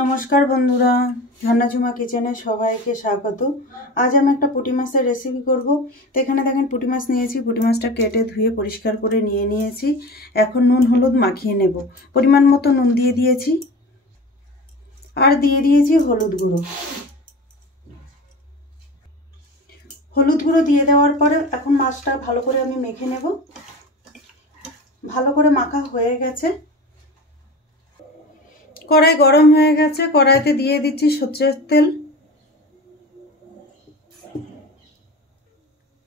নমস্কার বন্ধুরা, ঝর্ণাঝুমা কিচেনে সবাইকে স্বাগত। আজ আমি একটা পুঁটি মাছের রেসিপি করব। তো এখানে দেখেন পুঁটি মাছ নিয়েছি, পুঁটি মাছটা কেটে ধুয়ে পরিষ্কার করে নিয়েছি। এখন নুন হলুদ মাখিয়ে নেব। পরিমাণ মতো নুন দিয়ে দিয়েছি আর দিয়ে দিয়েছি হলুদ গুঁড়ো। হলুদ গুঁড়ো দিয়ে দেওয়ার পরে এখন মাছটা ভালো করে আমি মেখে নেব। ভালো করে মাখা হয়ে গেছে। কড়াই গরম হয়ে গেছে, কড়াইতে দিয়ে দিচ্ছি সরষের তেল।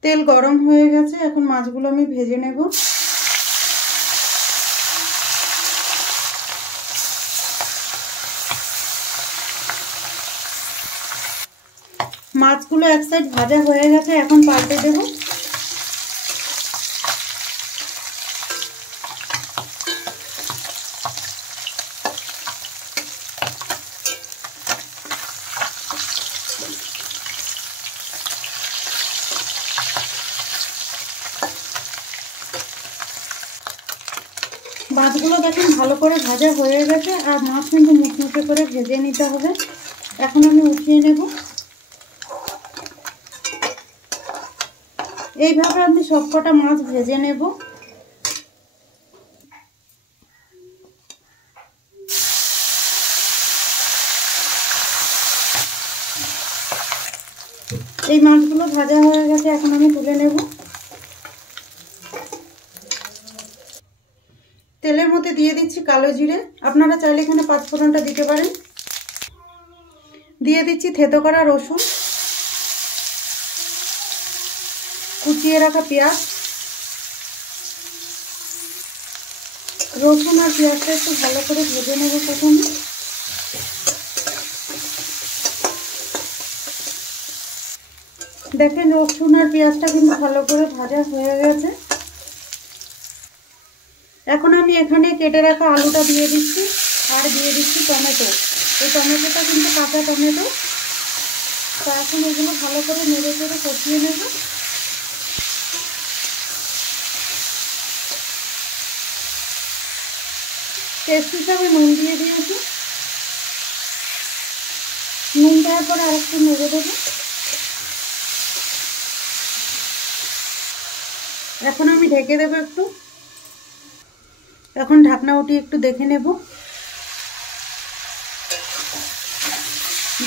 তেল গরম হয়ে গেছে, এখন মাছগুলো আমি ভেজে নেব। মাছগুলো এক সাইড ভাজা হয়ে গেছে, এখন পাল্টে দেব। মাছগুলো দেখেন ভালো করে ভাজা হয়ে গেছে, আর মাছ কিন্তু মুচমুচে করে ভেজে নিতে হবে। এখন আমি উঠিয়ে নেব। এইভাবে আমি সবকটা মাছ ভেজে নেব। এই মাছগুলো ভাজা হয়ে গেছে, এখন আমি তুলে নেব। তেলের মধ্যে দিয়ে দিচ্ছি কালো জিরে, আপনারা চাইলে এখানে পাঁচফোড়নটা দিতে পারেন। দিয়ে দিচ্ছি থেতো করা রসুন, কুচিয়ে রাখা পেঁয়াজ। রসুন আর পেঁয়াজটা একটু ভালো করে ভেজে নেব প্রথমে। দেখেন রসুন আর পেঁয়াজটা কিন্তু ভালো করে ভাজা হয়ে গেছে। এখন আমি এখানে কেটে রাখা আলুটা দিয়ে দিচ্ছি আর দিয়ে দিচ্ছি টমেটো। এই টমেটোটা কিন্তু কাঁচা টমেটো। তা এখন এগুলো ভালো করে নেড়ে চেড়ে কষিয়ে নেব। টেস্ট হিসাবে নুন দিয়ে দিয়েছি। নুন দেওয়ার পরে আরেকটু নেড়ে দেবো। এখন আমি ঢেকে দেবো একটু। এখন ঢাকনা উঠিয়ে একটু দেখে নেব।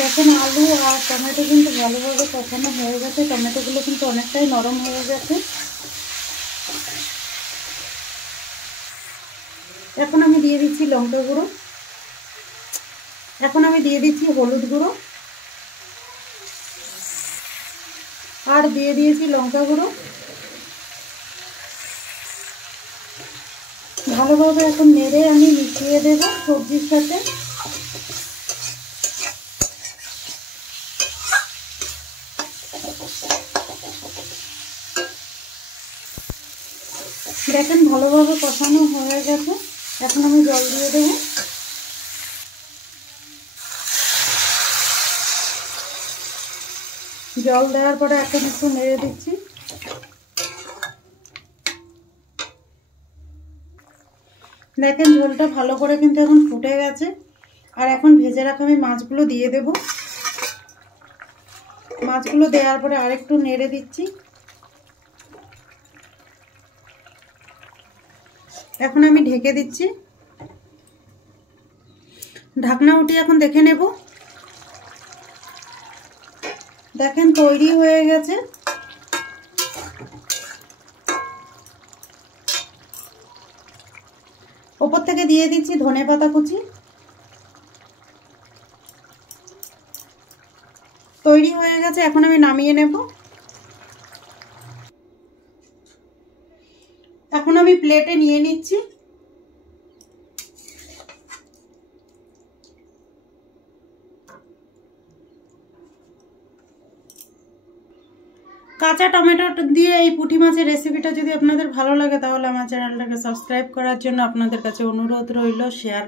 দেখেন আলু আর টমেটো কিন্তু ভালোভাবে কষানো হয়ে গেছে। টমেটোগুলো কিন্তু অনেকটাই নরম হয়ে গেছে। এখন আমি দিয়ে দিচ্ছি লঙ্কা গুঁড়ো। এখন আমি দিয়ে দিচ্ছি হলুদ গুঁড়ো আর দিয়ে দিয়েছি লঙ্কা গুঁড়ো। ভালোভাবে এখন নেড়ে আমি মিশিয়ে দেব সবজির সাথে। দেখেন ভালোভাবে কষানো হয়ে গেছে, এখন আমি জল দিয়ে দেব। জল দেওয়ার পরে এখন একটু নেড়ে দিচ্ছি। দেখেন ঝোলটা ভালো করে কিন্তু এখন ফুটে গেছে, আর এখন ভেজে রাখা আমি মাছগুলো দিয়ে দেব। মাছগুলো দেওয়ার পরে আরেকটু নেড়ে দিচ্ছি। এখন আমি ঢেকে দিচ্ছি। ঢাকনা উঠিয়ে এখন দেখে নেব। দেখেন তৈরি হয়ে গেছে। ওপর থেকে দিয়ে দিচ্ছি ধনেপাতা কুচি। তৈরি হয়ে গেছে, এখন আমি নামিয়ে নেব। এখন আমি প্লেটে নিয়ে নিচ্ছি। কাঁচা টমেটো দিয়ে এই পুঁটি মাছের রেসিপিটা যদি আপনাদের ভালো লাগে তাহলে আমার চ্যানেলটাকে সাবস্ক্রাইব করার জন্য আপনাদের কাছে অনুরোধ রইল। শেয়ার